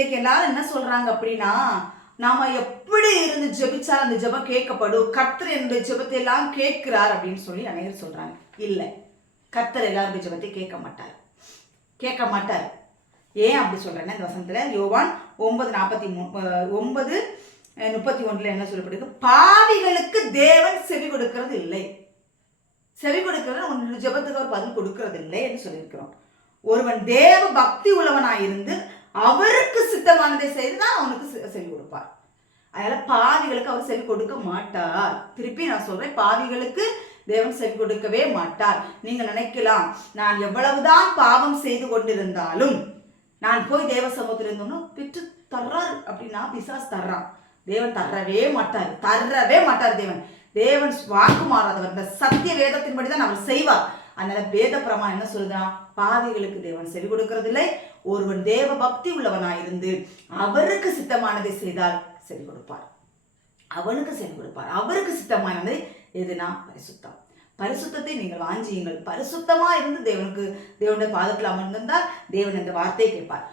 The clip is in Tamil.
இன்றைக்கு எல்லாரும் என்ன சொல்றாங்க அப்படின்னா, நாம எப்படி இருந்து ஜெபிச்சா அந்த ஜெபம் கேட்கப்படும், கர்த்தர் என்னுடைய ஜெபத்தை எல்லாம் கேட்கிறார் அப்படின்னு சொல்லி அனைவரும் சொல்றாங்க. இல்லை, கர்த்தர் எல்லாருடைய ஜெபத்தை கேட்க மாட்டார், கேட்க மாட்டார். ஏன் அப்படி சொல்றேன்னா, இந்த வசனத்துல யோவான் 9:31 என்ன சொல்லப்படுது? பாவிகளுக்கு தேவன் செவி கொடுக்கிறது இல்லை, செவி கொடுக்கிறது உன்னுடைய ஜெபத்துக்கு அவர் பதில் கொடுக்கிறது இல்லை என்று சொல்லியிருக்கிறோம். ஒருவன் தேவ பக்தி உள்ளவனாயிருந்து அவருக்கு சித்தமானதை செய்துதான் அவனுக்கு செவி கொடுப்பார். அதனால பாவிகளுக்கு அவர் செவி கொடுக்க மாட்டார். திருப்பி நான் சொல்றேன், பாவிகளுக்கு தேவன் செவி கொடுக்கவே மாட்டார். நீங்க நினைக்கலாம், நான் எவ்வளவுதான் பாவம் செய்து கொண்டிருந்தாலும் நான் போய் தேவ சமூகத்தில் இருந்தோம்னா பெற்று தர்றார் அப்படின்னா பிசாஸ் தர்றான். தேவன் தரவே மாட்டார், தரவே மாட்டார். தேவன் வாக்கு மாறாதவர். இந்த சத்திய வேதத்தின்படிதான் அவர் செய்வார். அதனால வேத பிரமாணம் என்ன சொல்லுதா? பாவிகளுக்கு தேவன் செவி கொடுக்கறதில்லை. ஒருவன் தேவ பக்தி உள்ளவனாயிருந்து அவருக்கு சித்தமானதை செய்தால் செவி கொடுப்பார், அவனுக்கு செவி கொடுப்பார். அவருக்கு சித்தமானது எதுனா பரிசுத்தம். பரிசுத்தத்தை நீங்கள் வாஞ்சியுங்கள். பரிசுத்தமா இருந்து தேவனுடைய பாதத்தில் அமர்ந்திருந்தால் தேவன் இந்த வார்த்தையை கேட்பார்.